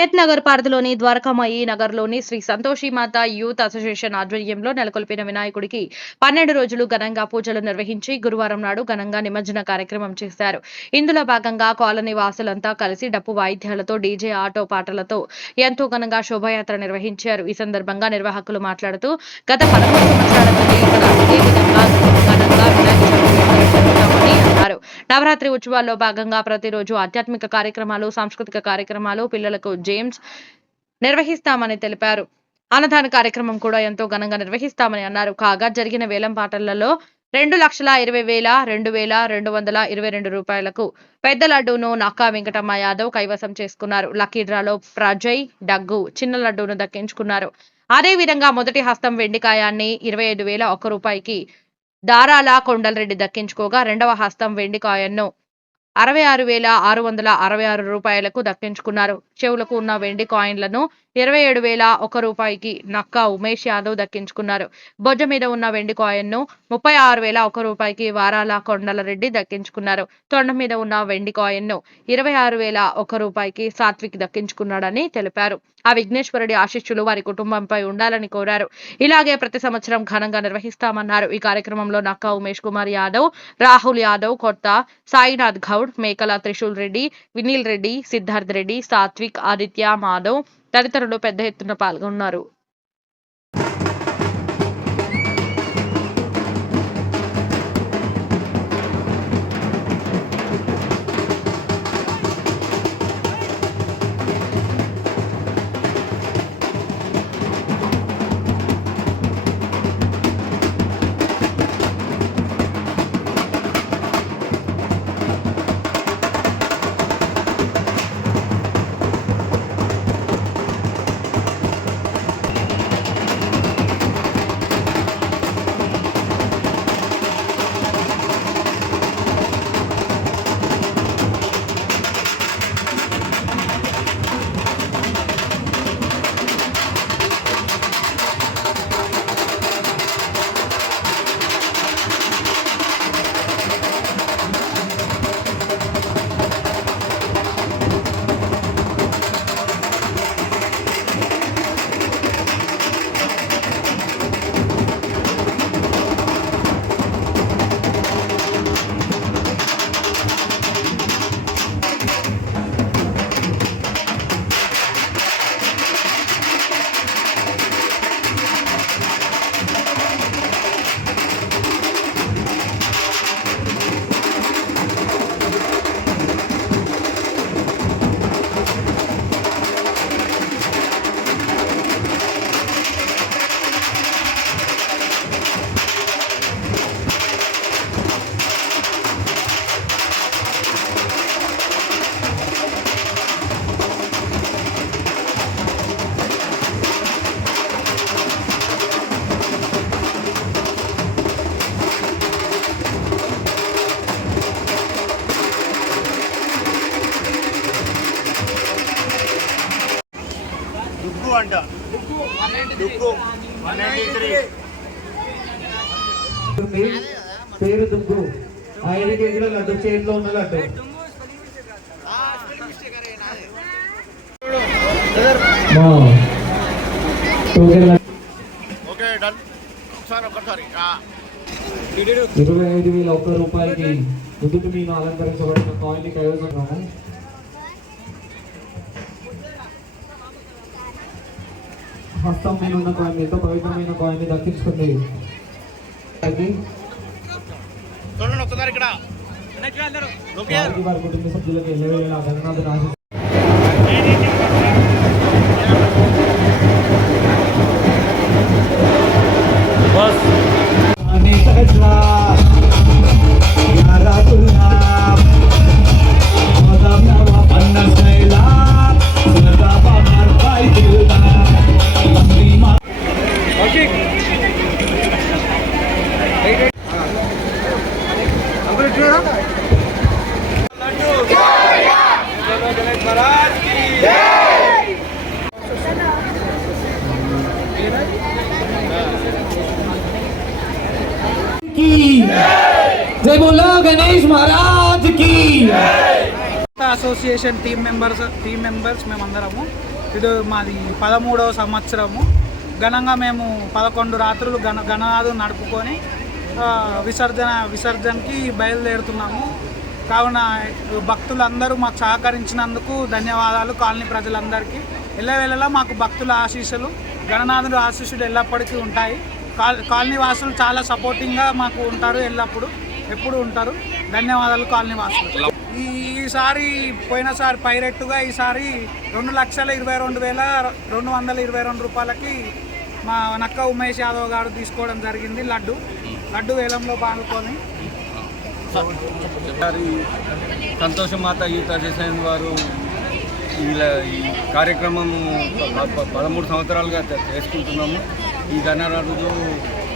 హయత్ నగర్ పరిధిలోని ద్వారకామాయి నగర్లోని శ్రీ సంతోషి మాత youth association ఆధ్వర్యంలో నెలకొల్పిన వినాయకుడికి పన్నెండు రోజులు ఘనంగా పూజలు నిర్వహించి గురువారం నాడు ఘనంగా నిమజ్జన కార్యక్రమం చేశారు. ఇందులో భాగంగా కాలనీ వాసులంతా కలిసి డప్పు వాయిద్యాలతో డీజే ఆటో పాటలతో ఎంతో ఘనంగా శోభాయాత్ర నిర్వహించారు. ఈ సందర్భంగా నిర్వాహకులు మాట్లాడుతూ గత పదమూడు సంవత్సరాల నుండి ఇక్కడ అదే విధంగా ఘనంగా వినాయక నవరాత్రి ఉత్సవాల్లో భాగంగా ప్రతిరోజు ఆధ్యాత్మిక కార్యక్రమాలు సాంస్కృతిక కార్యక్రమాలు పిల్లలకు జేమ్స్ నిర్వహిస్తామని తెలిపారు. అన్నదాన కార్యక్రమం కూడా ఎంతో ఘనంగా నిర్వహిస్తామని అన్నారు. కాగా జరిగిన వేలం పాటలలో రెండు లక్షల ఇరవై వేల రెండు వేల రెండు వందల ఇరవై రెండు రూపాయలకు పెద్ద లడ్డూను నక్కా వెంకటమ్మ యాదవ్ కైవసం చేసుకున్నారు. లక్కీ డ్రాలో ప్రజయ్ డగ్గు చిన్న లడ్డూను దక్కించుకున్నారు. అదే విధంగా మొదటి హస్తం వెండికాయాన్ని ఇరవై ఐదు వేల ఒక్క రూపాయికి దారాల కొండలరెడ్డి దక్కించుకోగా రెండవ హస్తం వెండి కాయన్ను అరవై ఆరు వేల ఆరు వందల అరవై ఆరు రూపాయలకు దక్కించుకున్నారు. చెవులకు ఉన్న వెండి కాయిన్లను ఇరవై ఏడు వేల ఒక రూపాయికి నక్కా ఉమేష్ యాదవ్ దక్కించుకున్నారు. బొజ్జ మీద ఉన్న వెండి కాయిన్ను ముప్పై ఆరు వేల ఒక రూపాయికి వారాల కొండలరెడ్డి దక్కించుకున్నారు. తొండ మీద ఉన్న వెండి కాయిన్ను ఇరవై ఆరు వేల ఒక రూపాయికి సాత్విక్ దక్కించుకున్నాడని తెలిపారు. ఆ విఘ్నేశ్వరుడి ఆశిష్యులు వారి కుటుంబంపై ఉండాలని కోరారు. ఇలాగే ప్రతి సంవత్సరం ఘనంగా నిర్వహిస్తామన్నారు. ఈ కార్యక్రమంలో నక్కా ఉమేష్ కుమార్ యాదవ్ రాహుల్ యాదవ్ కొత్త సాయినాథ్ గౌడ్ మేకల త్రిశూల్ రెడ్డి వినీల్ రెడ్డి సిద్ధార్థ్ రెడ్డి సాత్విక్ ఆదిత్య మాధవ్ తదితరులు పెద్ద ఎత్తున పాల్గొన్నారు. పేరు దుగ్గు. ఐదు కేజీల లడ్డు చేతిలో ఉన్న లడ్డు. ఇరవై ఐదు వేల ఒక్క రూపాయికి నుదుటి మీను అలంకరించబడిన కాయిన్ని కైవసము హస్తం మీద ఉన్న కాయిన్ ఎంతో పవిత్రమైన కాయిన్ని దక్కించుకుంది అది చూడండి ఒకసారి ఇక్కడ ఓకే వారికి వారి కుటుంబ సభ్యులకు ఎల్లవేళలా గణనాథ ఆశీస్సులు की జై బోలో గణేష్ మహారాజ్కి association team members team members మేమందరము. ఇది మాది పదమూడవ సంవత్సరము. ఘనంగా మేము పదకొండు రాత్రులు గణ గణనాథం నడుపుకొని విసర్జన విసర్జనకి బయలుదేరుతున్నాము. కావున భక్తులందరూ మాకు సహకరించినందుకు ధన్యవాదాలు కాలనీ ప్రజలందరికీ. ఎల్లవేళలా మాకు భక్తుల ఆశీస్సులు గణనాథుడు ఆశీస్సులు ఎల్లప్పటికీ ఉంటాయి. కాల్ కాలనీ వాసులు చాలా సపోర్టింగ్గా మాకు ఉంటారు ఎల్లప్పుడూ. ఎప్పుడు ఉంటారు? ధన్యవాదాలు కాలనీ వాసులు. ఈసారి పోయినసారి పైరెట్టుగా ఈసారి రెండు లక్షల ఇరవై రెండు వేల రెండు వందల ఇరవై రెండు రూపాయలకి మా నక్క ఉమేష్ యాదవ్ గారు తీసుకోవడం జరిగింది లడ్డు. లడ్డు వేలంలో పాల్గొని. గారి సంతోషమాత యూత్ అసోసియేషన్ వారు ఇలా ఈ కార్యక్రమం పదమూడు సంవత్సరాలుగా చేసుకుంటున్నాము. ఈ ధనరాజు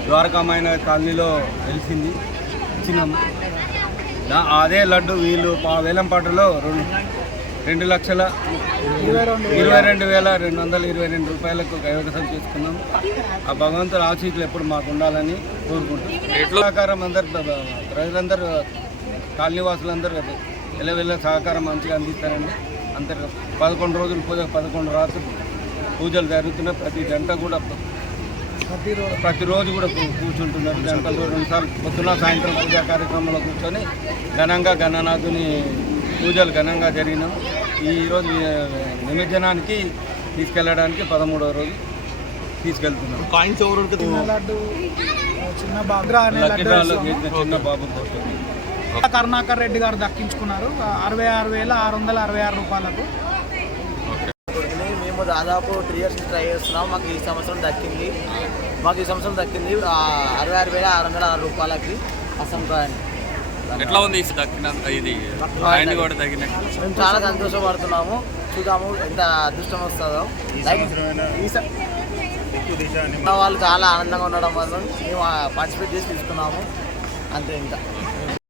ద్వారకామైన కాలనీలో వెలిసింది. ఇచ్చినాము అదే లడ్డు వీళ్ళు వేలంపాటలో రెండు రెండు లక్షల ఇరవై రెండు వేల రెండు వందల ఇరవై రెండు రూపాయలకు కైవసం చేసుకున్నాం. ఆ భగవంతుడు ఆశీస్సులు ఎప్పుడు మాకు ఉండాలని కోరుకుంటున్నాం. సహకారం అందరు ప్రజలందరూ కాలనీవాసులందరూ వెళ్ళ సహకారం మంచిగా అందిస్తారండి అందరు పదకొండు రోజులు పూజ పదకొండు రాత్రులు పూజలు జరుగుతున్నాయి ప్రతి గంట కూడా ప్రతిరోజు కూడా కూర్చుంటున్నారు గంటలు రెండుసార్లు పొద్దున సాయంత్రం పూజా కార్యక్రమంలో కూర్చొని ఘనంగా గణనాథుని పూజలు ఘనంగా జరిగినాం. ఈరోజు నిమజ్జనానికి తీసుకెళ్ళడానికి పదమూడవ రోజు తీసుకెళ్తున్నాం. చిన్న లడ్డు చిన్న బాబు కరుణాకర్ రెడ్డి గారు దక్కించుకున్నారు. అరవై ఆరు వేల ఆరు వందల అరవై ఆరు రూపాయలకు. మేము దాదాపు త్రీ ఇయర్స్ ట్రై చేస్తున్నాం. మాకు ఈ సంవత్సరం దక్కింది. మాకు ఈ సంవత్సరం దక్కింది ఆ, అరవై ఆరు వేల ఆరు వందల ఆరు రూపాయలకి అసం ఎట్లా ఉంది దక్కిన ఇది? కూడా మేము చాలా సంతోషపడుతున్నాము చూద్దాము ఎంత అదృష్టం వస్తుందో. వాళ్ళు చాలా ఆనందంగా ఉండడం వల్ల మేము పార్టిసిపేట్ చేసి తీసుకున్నాము. అంతే ఇంకా.